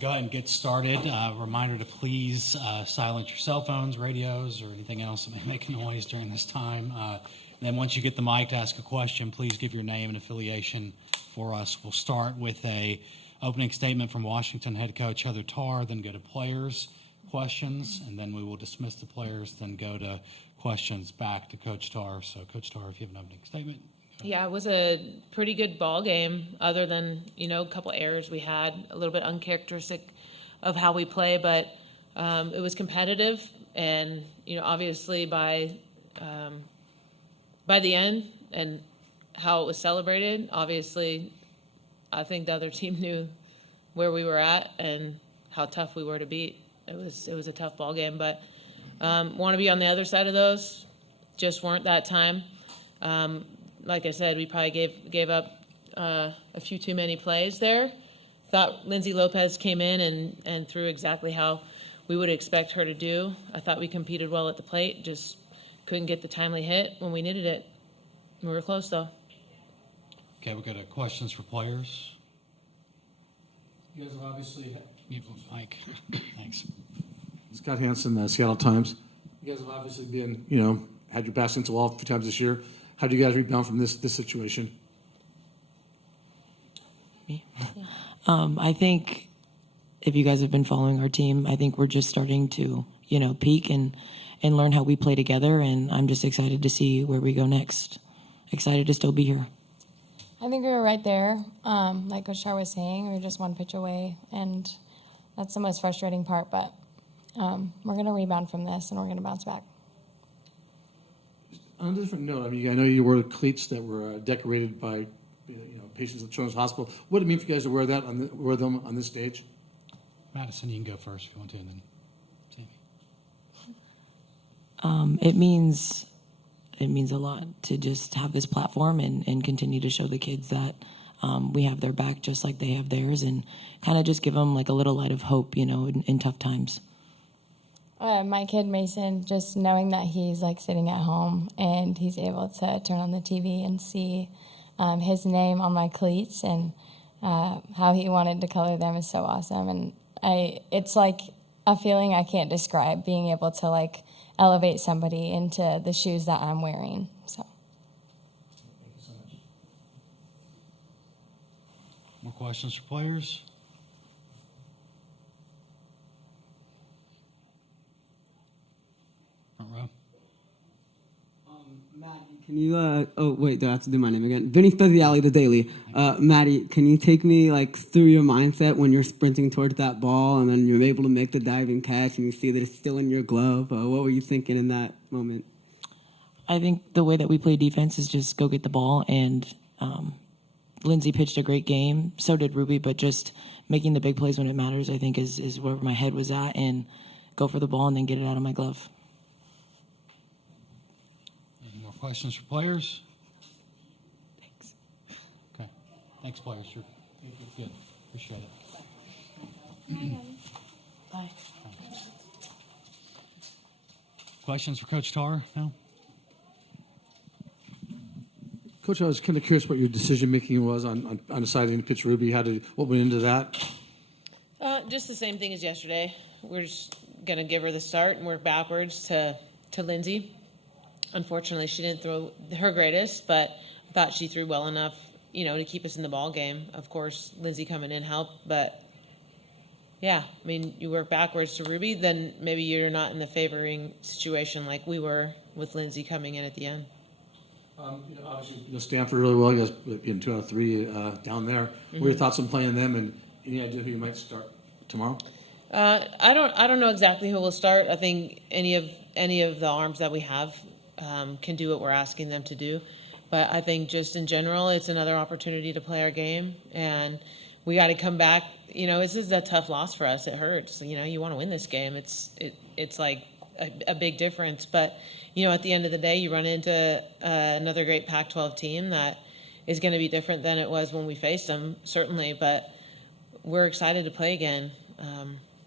go ahead and get started. Reminder to please silence your cell phones, radios, or anything else that may make a noise during this time. Then once you get the mic to ask a question, please give your name and affiliation for us. We'll start with a opening statement from Washington head coach Heather Tarr, then go to players' questions, and then we will dismiss the players, then go to questions back to Coach Tarr. So, Coach Tarr, if you have an opening statement. Yeah, it was a pretty good ball game, other than, a couple errors we had, a little bit uncharacteristic of how we play, but it was competitive, and, obviously by the end and how it was celebrated, obviously I think the other team knew where we were at and how tough we were to beat. It was a tough ball game, but want to be on the other side of those, just weren't that time. Like I said, we probably gave up a few too many plays there. Thought Lindsay Lopez came in and threw exactly how we would expect her to do. I thought we competed well at the plate, just couldn't get the timely hit when we needed it. We were close, though. Okay, we'll go to questions for players. You guys have obviously Mike. Thanks. Scott Hansen, Seattle Times. You guys have obviously been, had your backs against the wall a few times this year. How do you guys rebound from this situation? Me? I think if you guys have been following our team, I think we're just starting to, peak and learn how we play together, and I'm just excited to see where we go next. Excited to still be here. I think we were right there. Like Coach Shar was saying, we were just one pitch away, and that's the most frustrating part, but we're going to rebound from this, and we're going to bounce back. On a different note, I know you wore cleats that were decorated by patients at Children's Hospital. What did it mean for you guys to wear them on this stage? Madison, you can go first if you want to, and then Sammy. It means a lot to just have this platform and continue to show the kids that we have their back just like they have theirs, and kind of just give them like a little light of hope, in tough times. My kid Mason, just knowing that he's like sitting at home and he's able to turn on the TV and see his name on my cleats and how he wanted to color them is so awesome. And it's like a feeling I can't describe, being able to like elevate somebody into the shoes that I'm wearing. So. Thank you so much. More questions for players? Front row. Maddie, can you, do I have to do my name again? Vinny Speziali, The Daily. Maddie, can you take me, through your mindset when you're sprinting towards that ball and then you're able to make the diving catch and you see that it's still in your glove? What were you thinking in that moment? I think the way that we play defense is just go get the ball, and Lindsay pitched a great game. So did Ruby, but just making the big plays when it matters, I think, is where my head was at, and go for the ball and then get it out of my glove. Any more questions for players? Thanks. Okay. Thanks, players. You're good. Appreciate it. Bye. Questions for Coach Tarr? No? Coach, I was kind of curious what your decision-making was on deciding to pitch Ruby. What went into that? Just the same thing as yesterday. We're just going to give her the start and work backwards to Lindsay. Unfortunately, she didn't throw her greatest, but I thought she threw well enough, to keep us in the ball game. Of course, Lindsay coming in helped, but yeah, you work backwards to Ruby, then maybe you're not in the favoring situation like we were with Lindsay coming in at the end. Obviously, Stanford really well. You guys in 2 out of 3 down there. Mm-hmm. What are your thoughts on playing them, and any idea who you might start tomorrow? I don't know exactly who will start. I think any of the arms that we have can do what we're asking them to do. But I think just in general, it's another opportunity to play our game, and we got to come back. This is a tough loss for us. It hurts. You want to win this game. It's like a big difference. But at the end of the day, you run into another great Pac-12 team that is going to be different than it was when we faced them, certainly. But we're excited to play again.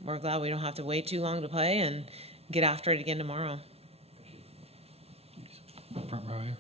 We're glad we don't have to wait too long to play and get after it again tomorrow. Front row here.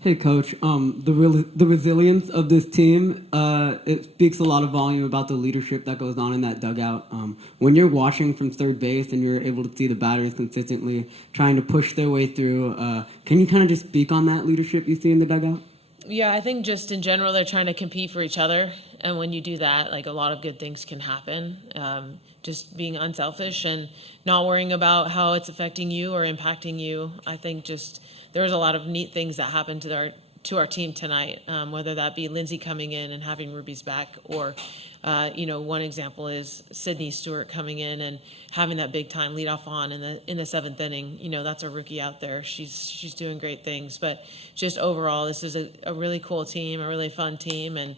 Hey, Coach. The resilience of this team, it speaks a lot of volume about the leadership that goes on in that dugout. When you're watching from third base and you're able to see the batters consistently trying to push their way through, can you kind of just speak on that leadership you see in the dugout? Yeah, I think just in general, they're trying to compete for each other. And when you do that, like a lot of good things can happen. Just being unselfish and not worrying about how it's affecting you or impacting you. I think just there was a lot of neat things that happened to our team tonight, whether that be Lindsay coming in and having Ruby's back, or one example is Sydney Stewart coming in and having that big time leadoff on in the seventh inning. That's a rookie out there. She's doing great things. But just overall, this is a really cool team, a really fun team, and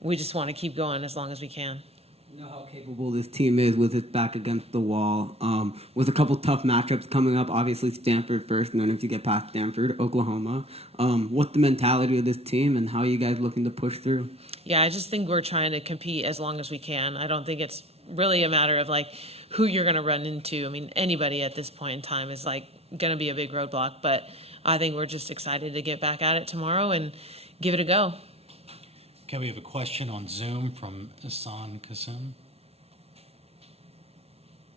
we just want to keep going as long as we can. You know how capable this team is with its back against the wall. With a couple tough matchups coming up, obviously Stanford first, and then if you get past Stanford, Oklahoma. What's the mentality of this team, and how are you guys looking to push through? Yeah, I just think we're trying to compete as long as we can. I don't think it's really a matter of like who you're going to run into. I mean, anybody at this point in time is like going to be a big roadblock, but I think we're just excited to get back at it tomorrow and give it a go. Okay, we have a question on Zoom from Hassan Kasum.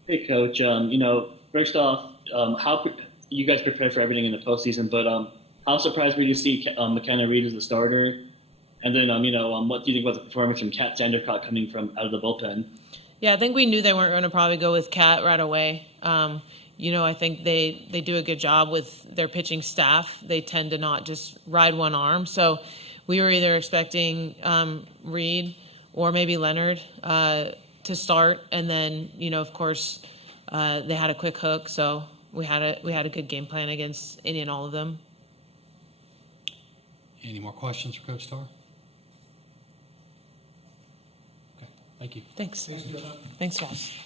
Hey, Coach. First off, how you guys prepare for everything in the postseason, but how surprised were you to see McKenna Reed as the starter? And then, what do you think about the performance from Kat Sandercott coming from out of the bullpen? Yeah, I think we knew they weren't going to probably go with Kat right away. I think they do a good job with their pitching staff. They tend to not just ride one arm. So we were either expecting Reed or maybe Leonard to start, and then of course they had a quick hook, so we had a good game plan against any and all of them. Any more questions for Coach Starr? Okay, thank you. Thanks. Thanks, Ross.